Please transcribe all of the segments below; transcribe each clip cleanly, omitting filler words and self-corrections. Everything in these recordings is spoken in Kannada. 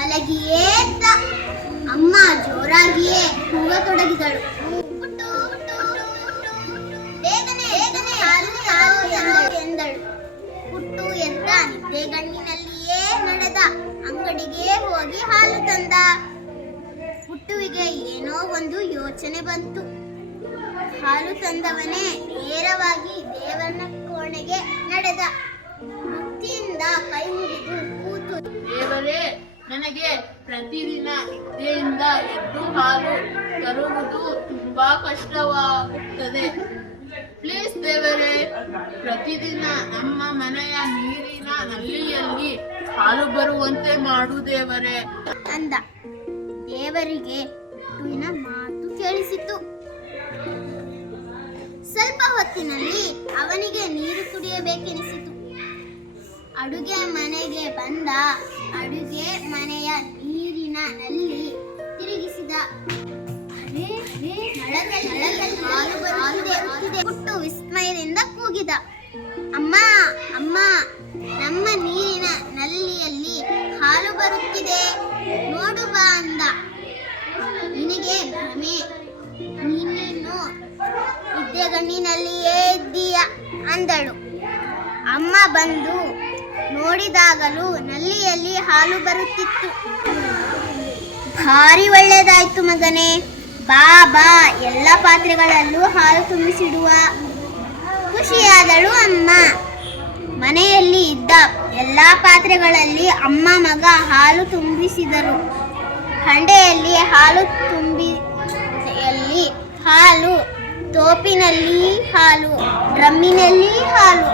ಮಲಗಿಯೇ ಇದ್ದ. ಅಮ್ಮ ಜೋರಾಗಿಯೇ ಕೂಗತೊಡಗಿದಳು. ಬೇಗನೆ ಎಂದಳು. ಪುಟ್ಟು ಎದ್ದ. ನಿದ್ದೆಗಣ್ಣಿನಲ್ಲಿಯೇ ನಡೆದ. ಅಂಗಡಿಗೆ ಹೋಗಿ ಹಾಲು ತಂದ. ಪುಟ್ಟುವಿಗೆ ಏನೋ ಒಂದು ಯೋಚನೆ ಬಂತು. ಹಾಲು ತಂದವನೇ ನೇರವಾಗಿ ದೇವರ ಕೋಣೆಗೆ ನಡೆದ. ಭಕ್ತಿಯಿಂದ ಕೈ ಮುಗಿದು ಕೂತು, ದೇವರೇ, ನನಗೆ ಪ್ರತಿದಿನ ನಿದ್ದೆಯಿಂದ ಎದ್ದು ಹಾಲು ತರುವುದು ತುಂಬಾ ಕಷ್ಟವಾಗುತ್ತದೆ. ಪ್ಲೀಸ್ ದೇವರೇ, ಪ್ರತಿದಿನ ನಮ್ಮ ಮನೆಯ ನೀರಿನ ನಲ್ಲಿಯಲ್ಲಿ ಹಾಲು ಬರುವಂತೆ ಮಾಡು ದೇವರೇ ಅಂದ. ದೇವರಿಗೆ ಪುಟ್ಟುವಿನ ಮಾತು ಕೇಳಿಸಿತು. ಸ್ವಲ್ಪ ಹೊತ್ತಿನಲ್ಲಿ ಅವನಿಗೆ ನೀರು ಕುಡಿಯಬೇಕೆನಿಸಿತು. ಅಡುಗೆ ಮನೆಗೆ ಬಂದ. ಅಡುಗೆ ಮನೆಯ ನೀರಿನ ನಲ್ಲಿ ತಿರುಗಿಸಿದ. ಹಾಲು ಬರುತ್ತಿದೆ. ಪುಟ್ಟು ವಿಸ್ಮಯದಿಂದ ಕೂಗಿದ, ಅಮ್ಮ ಅಮ್ಮ, ನಮ್ಮ ನೀರಿನ ನಲ್ಲಿಯಲ್ಲಿ ಹಾಲು ಬರುತ್ತಿದೆ, ನೋಡು ಬಾ ಅಂದ. ನಿನಗೆ ಭ್ರಮೆ, ನೀನು ನಿದ್ದೆಗಣ್ಣಿನಲ್ಲಿಯೇ ಇದ್ದೀಯ ಅಂದಳು. ಅಮ್ಮ ಬಂದು ನೋಡಿದಾಗಲೂ ನಲ್ಲಿಯಲ್ಲಿ ಹಾಲು ಬರುತ್ತಿತ್ತು. ಭಾರಿ ಒಳ್ಳೆಯದಾಯ್ತು ಮಗನೇ, ಬಾ ಬಾ, ಎಲ್ಲ ಪಾತ್ರೆಗಳಲ್ಲೂ ಹಾಲು ತುಂಬಿಸಿಡುವ. ಖುಷಿಯಾದಳು ಅಮ್ಮ. ಮನೆಯಲ್ಲಿ ಇದ್ದ ಎಲ್ಲ ಪಾತ್ರೆಗಳಲ್ಲಿ ಅಮ್ಮ ಮಗ ಹಾಲು ತುಂಬಿಸಿದರು. ಹಂಡೆಯಲ್ಲಿ ಹಾಲು, ತುಂಬಿಯಲ್ಲಿ ಹಾಲು, ತೋಪಿನಲ್ಲಿ ಹಾಲು, ಡ್ರಮ್ಮಿನಲ್ಲಿ ಹಾಲು,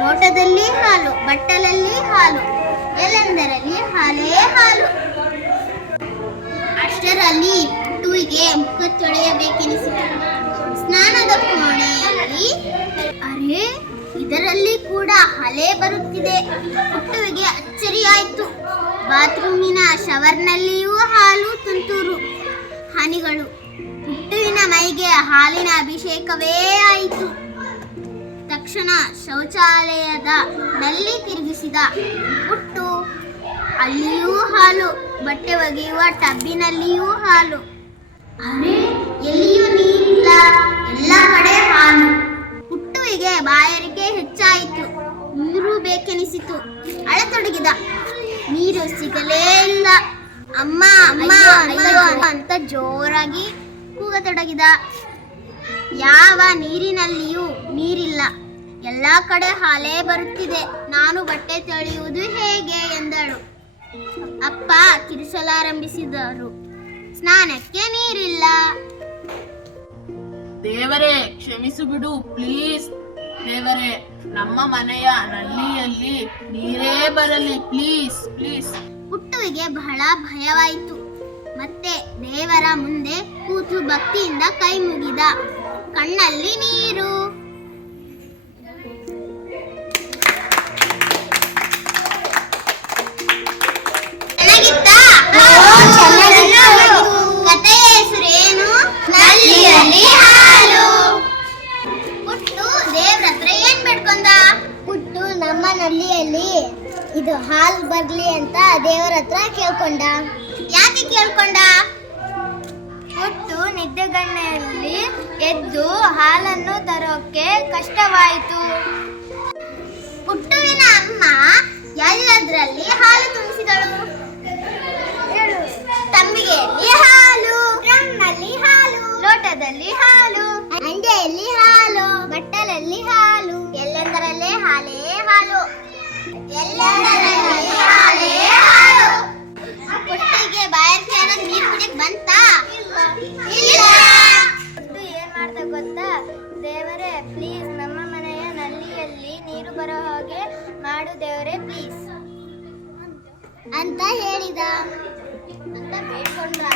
ಲೋಟದಲ್ಲಿ ಹಾಲು, ಬಟ್ಟಲಲ್ಲಿ ಹಾಲು, ಎಲ್ಲೆಂದರಲ್ಲಿ ಹಾಲೇ ಹಾಲು. ಅಷ್ಟರಲ್ಲಿ ಪುಟ್ಟುವಿಗೆ ಮುಖ ತೊಳೆಯಬೇಕೆನಿಸಿತು. ಸ್ನಾನದ ಕೋಣೆಯಲ್ಲಿ, ಅರೆ, ಇದರಲ್ಲಿ ಕೂಡ ಹಾಲೇ ಬರುತ್ತಿದೆ. ಪುಟ್ಟುವಿಗೆ ಅಚ್ಚರಿಯಾಯಿತು. ಬಾತ್ರೂಮಿನ ಶವರ್ನಲ್ಲಿಯೂ ಹಾಲು ತುಂತುರು ಹನಿಗಳು. ಪುಟ್ಟುವಿನ ಮೈಗೆ ಹಾಲಿನ ಅಭಿಷೇಕವೇ ಆಯಿತು. ತಕ್ಷಣ ಶೌಚಾಲಯದ ನಲ್ಲಿ ತಿರುಗಿಸಿದ. ಪುಟ್ಟು, ಅಲ್ಲಿಯೂ ಹಾಲು, ಬಟ್ಟೆ ಒಗೆಯುವ ಟಬ್ಬಿನಲ್ಲಿಯೂ ಹಾಲು. ಅರೆ, ಎಲ್ಲಿಯೂ ನೀರಿಲ್ಲ, ಎಲ್ಲ ಕಡೆ ಹಾಲು. ಪುಟ್ಟುವಿಗೆ ಬಾಯಾರಿಕೆ ಹೆಚ್ಚಾಯಿತು. ನೀರು ಬೇಕೆನಿಸಿತು. ಅಳತೊಡಗಿದ. ನೀರು ಸಿಗಲೇ ಇಲ್ಲ. ಅಮ್ಮ ಅಮ್ಮ ಅಂತ ಜೋರಾಗಿ ಕೂಗತೊಡಗಿದ. ಯಾವ ನೀರಿನಲ್ಲಿಯೂ ನೀರಿಲ್ಲ, ಎಲ್ಲ ಕಡೆ ಹಾಲೇ ಬರುತ್ತಿದೆ, ನಾನು ಬಟ್ಟೆ ತೊಳೆಯುವುದು ಹೇಗೆ ಎಂದಳು. ಅಪ್ಪ ಕಿರಿಸಲಾರಂಭಿಸಿದರು. ಸ್ನಾನಕ್ಕೆ ನೀರಿಲ್ಲ. ದೇವರೇ, ಕ್ಷಮಿಸು ಬಿಡು ಪ್ಲೀಸ್. ದೇವರೇ, ನಮ್ಮ ಮನೆಯ ನಲ್ಲಿಯಲ್ಲಿ ನೀರೇ ಬರಲಿ ಪ್ಲೀಸ್ ಪ್ಲೀಸ್. ಪುಟ್ಟುವಿಗೆ ಬಹಳ ಭಯವಾಯಿತು. ಮತ್ತೆ ದೇವರ ಮುಂದೆ ಕೂತು ಭಕ್ತಿಯಿಂದ ಕೈ ಮುಗಿದ. ಕಣ್ಣಲ್ಲಿ ನೀರು. ಕಥೆಯ ಹೆಸರೇನು? ನಲ್ಲಿಯಲ್ಲಿ ಹಾಲು. ಪುಟ್ಟು ದೇವ್ರ ಹತ್ರ ಏನ್ ಬೇಡ್ಕೊಂಡ? ಪುಟ್ಟು ನಮ್ಮ ನಲ್ಲಿಯಲ್ಲಿ ಇದು ಹಾಲು ಬರ್ಲಿ ಅಂತ ದೇವರ ಹತ್ರ ಕೇಳ್ಕೊಂಡ. ಯಾಕೆ ಕೇಳ್ಕೊಂಡ? ಪುಟ್ಟು ನಿದ್ದೆಗಣ್ಣಲ್ಲಿ ಎದ್ದು ಹಾಲನ್ನು ತರೋಕೆ ಕಷ್ಟವಾಯಿತು. ಪುಟ್ಟುವಿನ ಅಮ್ಮ ಎಲ್ಲದರಲ್ಲಿ ಹಾಲು ತುಂಬಿಸಿದಳು. ತಂಬಿಗೆಯಲ್ಲಿ ಹಾಲು, ಡ್ರಮ್ನಲ್ಲಿ ಹಾಲು, ಲೋಟದಲ್ಲಿ ಹಾಲು, ಹಂಡೆಯಲ್ಲಿ ಹಾಲು, ಬಟ್ಟಲಲ್ಲಿ ಹಾಲು, ಎಲ್ಲೆಂದರಲ್ಲೇ ಹಾಲೇ ಹಾಲು, ಎಲ್ಲೆಂದರಲ್ಲಿ ಹಾಲೇ ಹಾಲು. ಪುಟ್ಟಿಗೆ ಬಾಯಾರಿಕೆ ಅನ್ನೋದು ನೀರು ಕುಡಿಯಕ್ ಬಂತಾ? ಇಲ್ಲ. ಪುಟ್ಟು ಏನ್ ಮಾಡ್ದ ಗೊತ್ತಾ? ದೇವರೇ ಪ್ಲೀಸ್, ನಮ್ಮ ಮನೆಯ ನಲ್ಲಿಯಲ್ಲಿ ನೀರು ಬರೋ ಹಾಗೆ ಮಾಡು ದೇವರೇ ಪ್ಲೀಸ್ ಅಂತ ಹೇಳಿದ. ಅಂತ ಬೇಡ್ಕೊಂಡ್ರ.